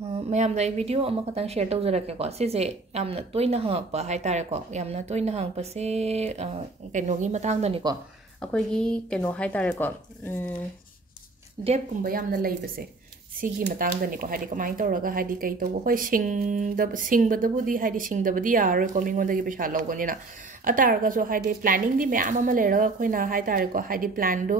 ꯃꯌꯥꯝꯗ ꯑꯩ ꯚꯤꯗꯤꯑꯣ ꯑꯃꯈꯛꯇꯪ ꯁꯦꯌꯔ ꯇꯧꯖꯔꯛꯀꯦꯀꯣ ꯁꯤꯁꯦ ꯌꯥꯝꯅ ꯇꯣꯏꯅ ꯍꯪꯉꯛꯄ ꯍꯥꯏꯇꯥꯔꯦꯀꯣ ꯌꯥꯝꯅ ꯇꯣꯏꯅ ꯍꯪꯉꯛꯄꯁꯦ ꯀꯩꯅꯣꯒꯤ ꯃꯇꯥꯡꯗꯅꯤꯀꯣ ꯑꯩꯈꯣꯏꯒꯤ ꯀꯩꯅꯣ ꯍꯥꯏꯇꯥꯔꯦꯀꯣ ꯗꯦꯞꯀꯨꯝꯕ ꯌꯥꯝꯅ ꯂꯩꯕꯁꯦ ꯁꯤꯒꯤ ꯃꯇꯥꯡꯗꯅꯤꯀꯣ ꯍꯥꯏꯗꯤ ꯀꯃꯥꯏꯅ ꯇꯧꯔꯒ ꯍꯥꯏꯗꯤ ꯀꯩ ꯇꯧꯕ ꯍꯣꯏ ꯁꯤꯡꯕꯗꯕꯨꯗꯤ ꯍꯥꯏꯗꯤ ꯁꯤꯡꯗꯕꯗꯤ ꯌꯥꯔꯔꯣꯏꯀꯣ ꯃꯤꯉꯣꯟꯗꯒꯤ ꯄꯩꯁꯥ ꯂꯧꯕꯅꯤꯅ ꯑꯇꯥꯔꯒꯁꯨ ꯍꯥꯏꯗꯤ ꯄ꯭ꯂꯥꯅꯤꯡꯗꯤ ꯃꯌꯥꯝ ꯑꯃ ꯂꯩꯔꯒ ꯑꯩꯈꯣꯏꯅ ꯍꯥꯏꯇꯥꯔꯦꯀꯣ ꯍꯥꯏꯗꯤ ꯄ꯭ꯂꯥꯟꯗꯨ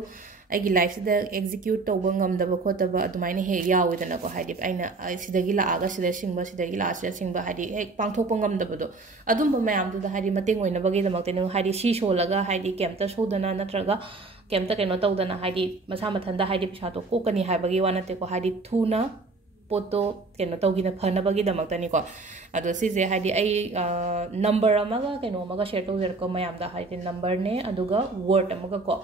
ꯑꯩꯒꯤ ꯂꯥꯏꯐꯁꯤꯗ ꯑꯦꯛꯖꯤꯀ꯭ꯌꯨꯠ ꯇꯧꯕ ꯉꯝꯗꯕ ꯈꯣꯠꯇꯕ ꯑꯗꯨꯃꯥꯏꯅ ꯍꯦꯛ ꯌꯥꯎꯋꯤꯗꯅꯀꯣ ꯍꯥꯏꯗꯤ ꯑꯩꯅ ꯁꯤꯗꯒꯤ ꯂꯥꯛꯑꯒ ꯁꯤꯗ ꯁꯤꯡꯕ ꯁꯤꯗꯒꯤ ꯂꯥꯛꯑ ꯁꯤꯗ ꯁꯤꯡꯕ ꯍꯥꯏꯗꯤ ꯍꯦꯛ ꯄꯥꯡꯊꯣꯛꯄ ꯉꯝꯗꯕꯗꯣ ꯑꯗꯨꯝꯕ ꯃꯌꯥꯝꯗꯨꯗ ꯍꯥꯏꯗꯤ ꯃꯇꯦꯡ ꯑꯣꯏꯅꯕꯒꯤꯗꯃꯛꯇꯅꯤ ꯍꯥꯏꯗꯤ ꯁꯤ ꯁꯣꯜꯂꯒ ꯍꯥꯏꯗꯤ ꯀꯩꯝꯇ ꯁꯨꯗꯅ ꯅꯠꯇ꯭ꯔꯒ ꯀꯩꯝꯇ ꯀꯩꯅꯣ ꯇꯧꯗꯅ ꯍꯥꯏꯗꯤ ꯃꯁꯥ ꯃꯊꯟꯇ ꯍꯥꯏꯗꯤ ꯄꯩꯁꯥꯗꯣ ꯀꯣꯛꯀꯅꯤ ꯍꯥꯏꯕꯒꯤ ꯋꯥ ꯅꯠꯇꯦꯀꯣ ꯍꯥꯏꯗꯤ ꯊꯨꯅ ꯄꯣꯠꯇꯣ ꯀꯩꯅꯣ ꯇꯧꯒꯤꯅ ꯐꯅꯕꯒꯤꯗꯃꯛꯇꯅꯤꯀꯣ ꯑꯗꯣ ꯁꯤꯁꯦ ꯍꯥꯏꯗꯤ ꯑꯩ ꯅꯝꯕꯔ ꯑꯃꯒ ꯀꯩꯅꯣ ꯑꯃꯒ ꯁꯦꯌꯔ ꯇꯧꯖꯔꯛꯀꯣ ꯃꯌꯥꯝꯗ ꯍꯥꯏꯗꯤ ꯅꯝꯕꯔꯅꯦ ꯑꯗꯨꯒ ꯋꯥꯔꯗ ꯑꯃꯒ ꯀꯣ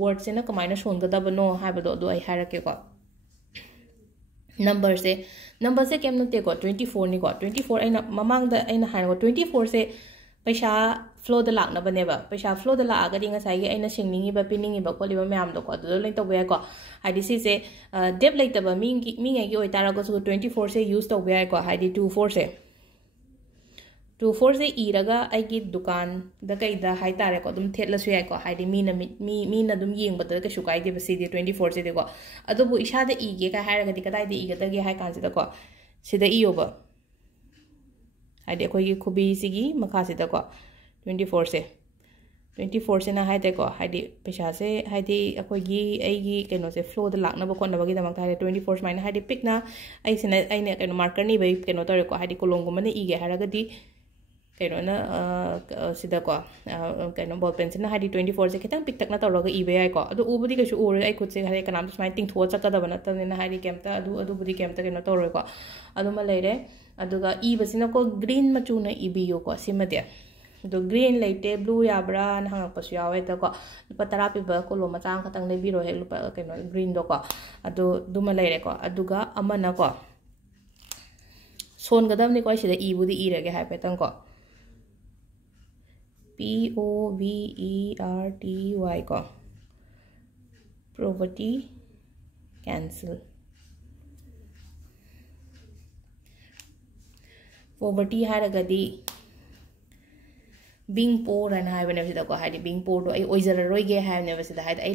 ꯋꯥꯔꯗꯁꯤꯅ ꯀꯃꯥꯏꯅ ꯁꯣꯟꯒꯗꯕꯅꯣ ꯍꯥꯏꯕꯗꯣ ꯑꯗꯨ ꯑꯩ ꯍꯥꯏꯔꯛꯀꯦꯀꯣ ꯅꯝꯕꯔꯁꯦ ꯀꯩꯝ ꯅꯠꯇꯦꯀꯣ 24ꯅꯤꯀꯣ 24 ꯑꯩꯅ ꯃꯃꯥꯡꯗ ꯑꯩꯅ ꯍꯥꯏꯔꯒ 24ꯁꯦ ꯄꯩꯁꯥ ꯐ꯭ꯂꯣꯗ ꯂꯥꯛꯅꯕꯅꯦꯕ ꯄꯩꯁꯥ ꯐ꯭ꯂꯣꯗ ꯂꯥꯛꯑꯒꯗꯤ ꯉꯁꯥꯏꯒꯤ ꯑꯩꯅ ꯁꯤꯡꯅꯤꯡꯉꯤꯕ ꯄꯤꯅꯤꯡꯉꯤꯕ ꯈꯣꯠꯂꯤꯕ ꯃꯌꯥꯝꯗꯣꯀꯣ ꯑꯗꯨꯗ ꯂꯣꯏ ꯇꯧꯕ ꯌꯥꯏꯀꯣ ꯍꯥꯏꯗꯤ ꯁꯤꯁꯦ ꯗꯦꯞ ꯂꯩꯇꯕ ꯃꯤꯉꯩꯒꯤ ꯑꯣꯏꯇꯥꯔꯒꯁꯨ 24ꯁꯦ ꯌꯨꯁ ꯇꯧꯕ ꯌꯥꯏꯀꯣ ꯍꯥꯏꯗꯤ 24ꯁꯦ ꯏꯔꯒ ꯑꯩꯒꯤ ꯗꯨꯀꯥꯟꯗ ꯀꯩꯗ ꯍꯥꯏꯇꯥꯔꯦꯀꯣ ꯑꯗꯨꯝ ꯊꯦꯠꯂꯁꯨ ꯌꯥꯏꯀꯣ ꯍꯥꯏꯗꯤ ꯃꯤꯅ ꯑꯗꯨꯝ ꯌꯦꯡꯕꯗ ꯀꯩꯁꯨ ꯀꯥꯏꯗꯦꯕ ꯁꯤꯗꯤ 24ꯁꯤꯗꯤꯀꯣ ꯑꯗꯨꯕꯨ ꯏꯁꯥꯗ ꯏꯒꯦ ꯀꯥꯏ ꯍꯥꯏꯔꯒꯗꯤ ꯀꯗꯥꯏꯗ ꯏꯒꯗꯒꯦ ꯍꯥꯏ ꯀꯥꯟꯁꯤꯗꯀꯣ ꯁꯤꯗ ꯏꯌꯣꯕ ꯍꯥꯏꯗꯤ ꯑꯩꯈꯣꯏꯒꯤ ꯈꯨꯕꯤꯁꯤꯒꯤ ꯃꯈꯥꯁꯤꯗꯀꯣ 24ꯁꯤꯅ ꯍꯥꯏꯇꯥꯔꯦꯀꯣ ꯍꯥꯏꯗꯤ ꯄꯩꯁꯥꯁꯦ ꯍꯥꯏꯗꯤ ꯑꯩꯒꯤ ꯀꯩꯅꯣꯁꯦ ꯐ꯭ꯂꯣꯗ ꯂꯥꯛꯅꯕ ꯈꯣꯠꯅꯕꯒꯤꯗꯃꯛꯇ ꯍꯥꯏꯗꯤ 24 ꯁꯨꯃꯥꯏꯅ ꯍꯥꯏꯗꯤ ꯄꯤꯛꯅ ꯑꯩꯅ ꯀꯩꯅꯣ ꯃꯥꯔꯀꯔ ꯏꯕꯩ ꯀꯩꯅꯣ ꯇꯧꯔꯦꯀꯣ ꯍꯥꯏꯗꯤ ꯀꯣꯂꯣꯝꯒꯨꯝꯕꯅ ꯏꯒꯦ ꯍꯥꯏꯔꯒꯗꯤ ꯀꯩꯅꯣꯅ ꯁꯤꯗꯀꯣ ꯀꯩꯅꯣ ꯕꯣꯜ ꯄꯦꯟꯁꯤꯅ ꯍꯥꯏꯗꯤ 24ꯁꯦ ꯈꯤꯇꯪ ꯄꯤꯛꯇꯛꯅ ꯇꯧꯔꯒ ꯏꯕ ꯌꯥꯏꯀꯣ ꯑꯗꯨ ꯎꯕꯨꯗꯤ ꯀꯩꯁꯨ ꯎꯔꯣꯏ ꯑꯩ ꯈꯨꯠꯁꯦ ꯍꯥꯏꯗꯤ ꯀꯅꯥꯝꯇ ꯁꯨꯃꯥꯏꯅ ꯇꯤꯡꯊꯣꯛꯑ ꯆꯠꯀꯗꯕ ꯅꯠꯇꯕꯅꯤꯅ ꯍꯥꯏꯗꯤ ꯀꯩꯝꯇ ꯑꯗꯨꯕꯨꯗꯤ ꯀꯩꯝꯇ ꯀꯩꯅꯣ ꯇꯧꯔꯣꯏꯀꯣ ꯑꯗꯨꯃ ꯂꯩꯔꯦ ꯑꯗꯨꯒ ꯏꯕꯁꯤꯅꯀꯣ ꯒ꯭ꯔꯤꯟ ꯃꯆꯨꯅ ꯏꯕꯤꯌꯨꯀꯣ ꯁꯤꯃꯗꯤ ꯑꯗꯣ ꯒ꯭ꯔꯤꯟ ꯂꯩꯇꯦ ꯕ꯭ꯂꯨ ꯌꯥꯕ꯭ꯔꯥꯅ ꯍꯪꯉꯛꯄꯁꯨ ꯌꯥꯎꯋꯦ ꯍꯦꯛꯇꯀꯣ ꯂꯨꯄꯥ 10 ꯄꯤꯕ ꯀꯣꯂꯣꯝ ꯃꯆꯥ ꯑꯃꯈꯛꯇꯪ ꯂꯩꯕꯤꯔꯣ ꯍꯦꯛ ꯂꯨꯄꯥ ꯀꯩꯅꯣ ꯒ꯭ꯔꯤꯟꯗꯣꯀꯣ ꯑꯗꯨꯃ ꯂꯩꯔꯦꯀꯣ ꯑꯗꯨꯒ ꯑꯃꯅꯀꯣ ꯁꯣꯟꯒꯗꯕꯅꯤꯀꯣ ꯑꯩ ꯁꯤꯗ ꯏꯕꯨꯗꯤ ꯏꯔꯒꯦ ꯍꯥꯏꯐꯦꯠꯇꯪꯀꯣ POVERTY ꯀꯣ poverty cancel poverty ꯍꯥꯏꯔꯒꯗꯤ being poor ꯍꯥꯏꯅ ꯍꯥꯏꯕꯅꯦꯕ ꯁꯤꯗꯀꯣ ꯍꯥꯏꯗꯤ being poorꯗꯣ ꯑꯩ ꯑꯣꯏꯖꯔꯔꯣꯏꯒꯦ ꯍꯥꯏꯕꯅꯦꯕ ꯁꯤꯗ ꯍꯥꯏꯗꯤ ꯑꯩ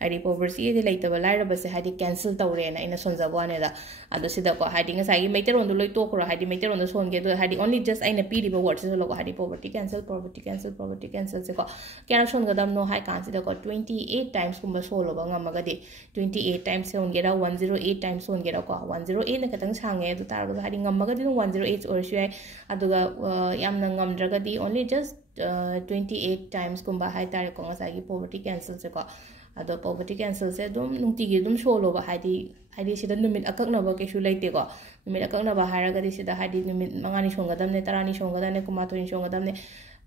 ꯍꯥꯏꯗꯤ ꯄꯣꯕꯔꯇꯤꯗꯤ ꯂꯩꯇꯕ ꯂꯥꯏꯔꯕꯁꯦ ꯍꯥꯏꯗꯤ ꯀꯦꯟꯁꯦꯜ ꯇꯧꯔꯦꯅ ꯑꯩꯅ ꯁꯣꯟꯖꯕ ꯋꯥꯅꯦꯗ ꯑꯗꯣ ꯁꯤꯗꯀꯣ ꯍꯥꯏꯗꯤ ꯉꯁꯥꯏꯒꯤ ꯃꯩꯇꯩꯔꯣꯟꯗꯣ ꯂꯣꯏ ꯇꯣꯛꯈ꯭ꯔꯣ ꯍꯥꯏꯗꯤ ꯃꯩꯇꯩꯔꯣꯟꯗ ꯁꯣꯟꯒꯦ ꯑꯗꯣ ꯍꯥꯏꯗꯤ ꯑꯣꯟꯂꯤ ꯖꯁ ꯑꯩꯅ ꯄꯤꯔꯤꯕ ꯋꯥꯔꯗꯁꯤꯁꯨ ꯂꯧꯀꯣ ꯍꯥꯏꯗꯤ poverty cancel ꯁꯦꯀꯣ ꯀꯌꯥꯔꯛ ꯁꯣꯟꯒꯗꯕꯅꯣ ꯍꯥꯏ ꯀꯥꯟꯁꯤꯗꯀꯣ 28 ꯇꯥꯏꯝꯁꯀꯨꯝꯕ ꯁꯣꯜꯂꯣꯕ ꯉꯝꯃꯒꯗꯤ 28 ꯇꯥꯏꯝꯁ ꯁꯣꯟꯒꯦꯔꯥ 108 ꯇꯥꯏꯝꯁ ꯁꯣꯟꯒꯦꯔꯥꯀꯣ 108ꯅ ꯈꯤꯇꯪ ꯁꯥꯡꯉꯦ ꯑꯗꯨ ꯇꯥꯔꯒꯁꯨ ꯍꯥꯏꯗꯤ ꯉꯝꯃꯒꯗꯤ ꯑꯗꯨꯝ 108 ꯑꯣꯏꯔꯁꯨ ꯌꯥꯏ ꯑꯗꯨꯒ ꯌꯥꯝꯅ ꯉꯝꯗ꯭ꯔꯒꯗꯤ ꯑꯣꯟꯂꯤ ꯖꯁ 28 ꯇꯥꯏꯝꯁꯀꯨꯝꯕ ꯍꯥꯏꯇꯥꯔꯦꯀꯣ ꯉꯁꯥꯏꯒꯤ poverty cancelꯁꯦꯀꯣ ꯑꯗꯣ poverty cancelꯁꯦ ꯑꯗꯨꯝ ꯅꯨꯡꯇꯤꯒꯤ ꯑꯗꯨꯝ ꯁꯣꯜꯂꯣꯕ ꯍꯥꯏꯗꯤ ꯁꯤꯗ ꯅꯨꯃꯤꯠ ꯑꯀꯛꯅꯕ ꯀꯩꯁꯨ ꯂꯩꯇꯦꯀꯣ ꯅꯨꯃꯤꯠ ꯑꯀꯛꯅꯕ ꯍꯥꯏꯔꯒꯗꯤ ꯁꯤꯗ ꯍꯥꯏꯗꯤ ꯅꯨꯃꯤꯠ 5ꯅꯤ ꯁꯣꯟꯒꯗꯕꯅꯦ 10ꯅꯤ ꯁꯣꯟꯒꯗꯕꯅꯦ 19ꯅꯤ ꯁꯣꯟꯒꯗꯕꯅꯦ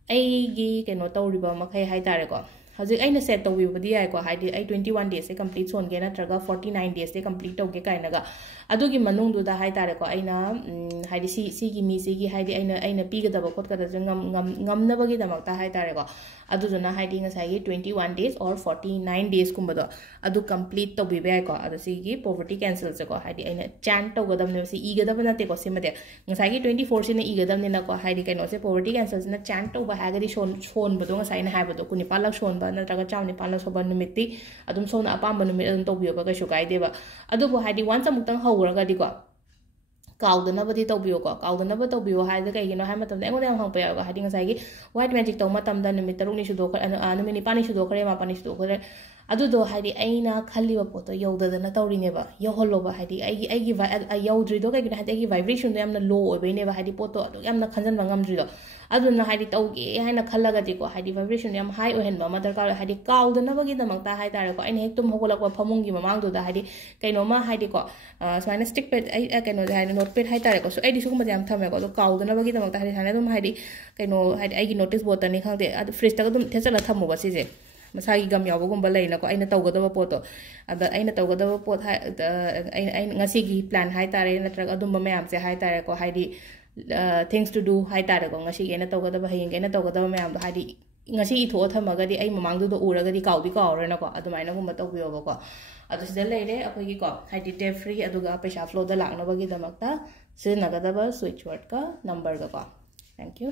ꯑꯩꯒꯤ ꯀꯩꯅꯣ ꯇꯧꯔꯤꯕ ꯃꯈꯩ ꯍꯥꯏꯇꯥꯔꯦꯀꯣ ꯍꯧꯖꯤꯛ ꯑꯩꯅ ꯁꯦꯠ ꯇꯧꯕꯤꯕꯗꯤ ꯌꯥꯏꯀꯣ ꯍꯥꯏꯗꯤ ꯑꯩ 21 ꯗꯦꯖꯁꯦ ꯀꯝꯄ꯭ꯂꯤꯠ ꯁꯣꯟꯒꯦ ꯅꯠꯇ꯭ꯔꯒ 49 ꯗꯦꯖꯁꯦ ꯀꯝꯄ꯭ꯂꯤꯠ ꯇꯧꯒꯦ ꯀꯥꯏꯅꯒ ꯑꯗꯨꯒꯤ ꯃꯅꯨꯡꯗꯨꯗ ꯍꯥꯏꯇꯥꯔꯦꯀꯣ ꯑꯩꯅ ꯍꯥꯏꯗꯤ ꯁꯤꯒꯤ ꯃꯤꯁꯤꯒꯤ ꯍꯥꯏꯗꯤ ꯑꯩꯅ ꯄꯤꯒꯗꯕ ꯈꯣꯠꯀꯗꯕꯁꯦ ꯉꯝꯅꯕꯒꯤꯗꯃꯛꯇ ꯍꯥꯏꯇꯥꯔꯦꯀꯣ ꯑꯗꯨꯗꯨꯅ ꯍꯥꯏꯗꯤ ꯉꯁꯥꯏꯒꯤ 21 ꯗꯦꯖ ꯑꯣꯔ 49 ꯗꯦꯖꯀꯨꯝꯕꯗꯣ ꯑꯗꯨ ꯀꯝꯄ꯭ꯂꯤꯠ ꯇꯧꯕꯤꯕ ꯌꯥꯏꯀꯣ ꯑꯗꯣ ꯁꯤꯒꯤ poverty cancelꯁꯦꯀꯣ ꯍꯥꯏꯗꯤ ꯑꯩꯅ ꯆꯥꯟ ꯇꯧꯒꯗꯕꯅꯦꯕ ꯁꯤ ꯏꯒꯗꯕ ꯅꯠꯇꯦꯀꯣ ꯁꯤꯃꯗꯤ ꯉꯁꯥꯏꯒꯤ 24ꯁꯤꯅ ꯏꯒꯗꯕꯅꯤꯅꯀꯣ ꯍꯥꯏꯗꯤ ꯀꯩꯅꯣꯁꯦ poverty cancelꯁꯤꯅ ꯆꯥꯟ ꯇꯧꯕ ꯍꯥꯏꯔꯒꯗꯤ ꯁꯣꯟꯕꯗꯣ ꯉꯁꯥꯏꯅ ꯍꯥꯏꯕꯗꯣ 19ꯂꯛ ꯁꯣꯟꯕ ꯅꯠꯇ꯭ꯔꯒ 19ꯂꯛ ꯁꯣꯟꯕ ꯅꯨꯃꯤꯠꯇꯤ ꯑꯗꯨꯝ ꯁꯣꯝꯅ ꯑꯄꯥꯝꯕ ꯅꯨꯃꯤꯠ ꯑꯗꯨꯝ ꯇꯧꯕꯤꯌꯣꯕ ꯀꯩꯁꯨ ꯀꯥꯏꯗꯦꯕ ꯑꯗꯨꯕꯨ ꯍꯥꯏꯗꯤ ꯋꯥꯟꯁ ꯑꯃꯨꯛꯇꯪ ꯍꯧꯔꯒꯗꯤꯀꯣ ꯀꯥꯎꯗꯅꯕꯗꯤ ꯇꯧꯕꯤꯌꯣꯀꯣ ꯀꯥꯎꯗꯅꯕ ꯇꯧꯕꯤꯌꯣ ꯍꯥꯏꯔꯒ ꯀꯩꯒꯤꯅꯣ ꯍꯥꯏ ꯃꯇꯝꯗ ꯑꯩꯉꯣꯟꯗ ꯌꯥꯝ ꯍꯪꯉꯛꯄ ꯌꯥꯎꯋꯦꯀꯣ ꯍꯥꯏꯗꯤ ꯉꯁꯥꯏꯒꯤ ꯋꯥꯏꯠ ꯃꯦꯖꯤꯛ ꯇꯧꯕ ꯃꯇꯝꯗ ꯅꯨꯃꯤꯠ 5ꯅꯤ ꯁꯨꯗꯣꯛꯈ꯭ꯔꯦ ꯅꯨꯃꯤꯠ 9ꯅꯤ ꯁꯨꯗꯣꯛꯈ꯭ꯔꯦ 5ꯅꯤ ꯁꯨꯗꯣꯛꯈ꯭ꯔꯦ ꯑꯗꯨꯗꯣ ꯍꯥꯏꯗꯤ ꯑꯩꯅ ꯈꯜꯂꯤꯕ ꯄꯣꯠꯇꯣ ꯌꯧꯗꯗꯅ ꯇꯧꯔꯤꯅꯦꯕ ꯌꯧꯍꯜꯂꯣꯕ ꯍꯥꯏꯗꯤ ꯑꯩꯒꯤ ꯌꯧꯗ꯭ꯔꯤꯗꯣ ꯀꯩꯒꯤꯅꯣ ꯍꯥꯏꯗꯤ ꯑꯩꯒꯤ ꯚꯥꯏꯕ꯭ꯔꯦꯁꯟꯗꯣ ꯌꯥꯝꯅ ꯂꯣ ꯑꯣꯏꯕꯩꯅꯦꯕ ꯍꯥꯏꯗꯤ ꯄꯣꯠꯇꯣ ꯑꯗꯨꯛ ꯌꯥꯝꯅ ꯈꯟꯖꯟꯕ ꯉꯝꯗ꯭ꯔꯤꯗꯣ ꯑꯗꯨꯅ ꯍꯥꯏꯗꯤ ꯇꯧꯒꯦ ꯍꯥꯏꯅ ꯈꯜꯂꯒꯗꯤꯀꯣ ꯍꯥꯏꯗꯤ ꯚꯥꯏꯕ꯭ꯔꯦꯁꯟ ꯌꯥꯝ ꯍꯥꯏ ꯑꯣꯏꯍꯟꯕ ꯑꯃ ꯗꯔꯀꯥꯔ ꯑꯣꯏ ꯍꯥꯏꯗꯤ ꯀꯥꯎꯗꯅꯕꯒꯤꯗꯃꯛꯇ ꯍꯥꯏꯇꯥꯔꯦꯀꯣ ꯑꯩꯅ ꯍꯦꯛ ꯇꯨꯝ ꯍꯧꯒꯠꯂꯛꯄ ꯐꯃꯨꯡꯒꯤ ꯃꯃꯥꯡꯗꯨꯗ ꯍꯥꯏꯗꯤ ꯀꯩꯅꯣꯃ ꯍꯥꯏꯗꯤꯀꯣ ꯁꯨꯃꯥꯏꯅ ꯁ꯭ꯇꯤꯛ ꯄꯦꯗ ꯑꯩ ꯀꯩꯅꯣꯗ ꯍꯥꯏꯗꯤ ꯅꯣꯠ ꯄꯦꯗ ꯍꯥꯏꯇꯥꯔꯦꯀꯣ ꯑꯩꯗꯤ ꯁꯤꯒꯨꯝꯕꯁꯦ ꯌꯥꯝ ꯊꯝꯃꯦꯀꯣ ꯑꯗꯣ ꯀꯥꯎꯗꯅꯕꯒꯤꯗꯃꯛꯇ ꯍꯥꯏꯗꯤ ꯁꯨꯃꯥꯏꯅ ꯑꯗꯨꯝ ꯍꯥꯏꯗꯤ ꯀꯩꯅꯣ ꯍꯥꯏꯗꯤ ꯑꯩꯒꯤ ꯅꯣꯇꯤꯁ ꯕꯣꯔꯗꯇꯅꯤ ꯈꯪꯗꯦ ꯑꯗꯨ ꯐ꯭ꯔꯤꯖꯇꯒ ꯑꯗꯨꯝ ꯊꯦꯠꯆꯜꯂ ꯊꯝꯃꯨꯕ ꯁꯤꯁꯦ ꯃꯁꯥꯒꯤ ꯒꯝ ꯌꯥꯎꯕꯒꯨꯝꯕ ꯂꯩꯅꯀꯣ ꯑꯩꯅ ꯇꯧꯒꯗꯕ ꯄꯣꯠꯇꯣ ꯑꯗ ꯑꯩꯅ ꯇꯧꯒꯗꯕ ꯄꯣꯠ ꯑꯩꯅ ꯉꯁꯤꯒꯤ ꯄ꯭ꯂꯥꯟ ꯍꯥꯏꯇꯥꯔꯦ ꯅꯠꯇ꯭ꯔꯒ ꯑꯗꯨꯝꯕ ꯃꯌꯥꯝꯁꯦ ꯍꯥꯏꯇꯥꯔꯦꯀꯣ ꯍꯥꯏꯗꯤ ꯊꯤꯡꯁ ꯇꯨ ꯗꯨ ꯍꯥꯏꯇꯥꯔꯦꯀꯣ ꯉꯁꯤꯒꯤ ꯑꯩꯅ ꯇꯧꯒꯗꯕ ꯍꯌꯦꯡꯒꯤ ꯑꯩꯅ ꯇꯧꯒꯗꯕ ꯃꯌꯥꯝꯗꯣ ꯍꯥꯏꯗꯤ ngasi itho thamagadi ai mamangdu do uragadi kaudi kaurena ko adumaina gumba tawbiyoba ko adu sida leire akogi ko haidi debt free aduga paisa flow da lakna bagi damakta sinagadaba switch word ka number ga ko thank you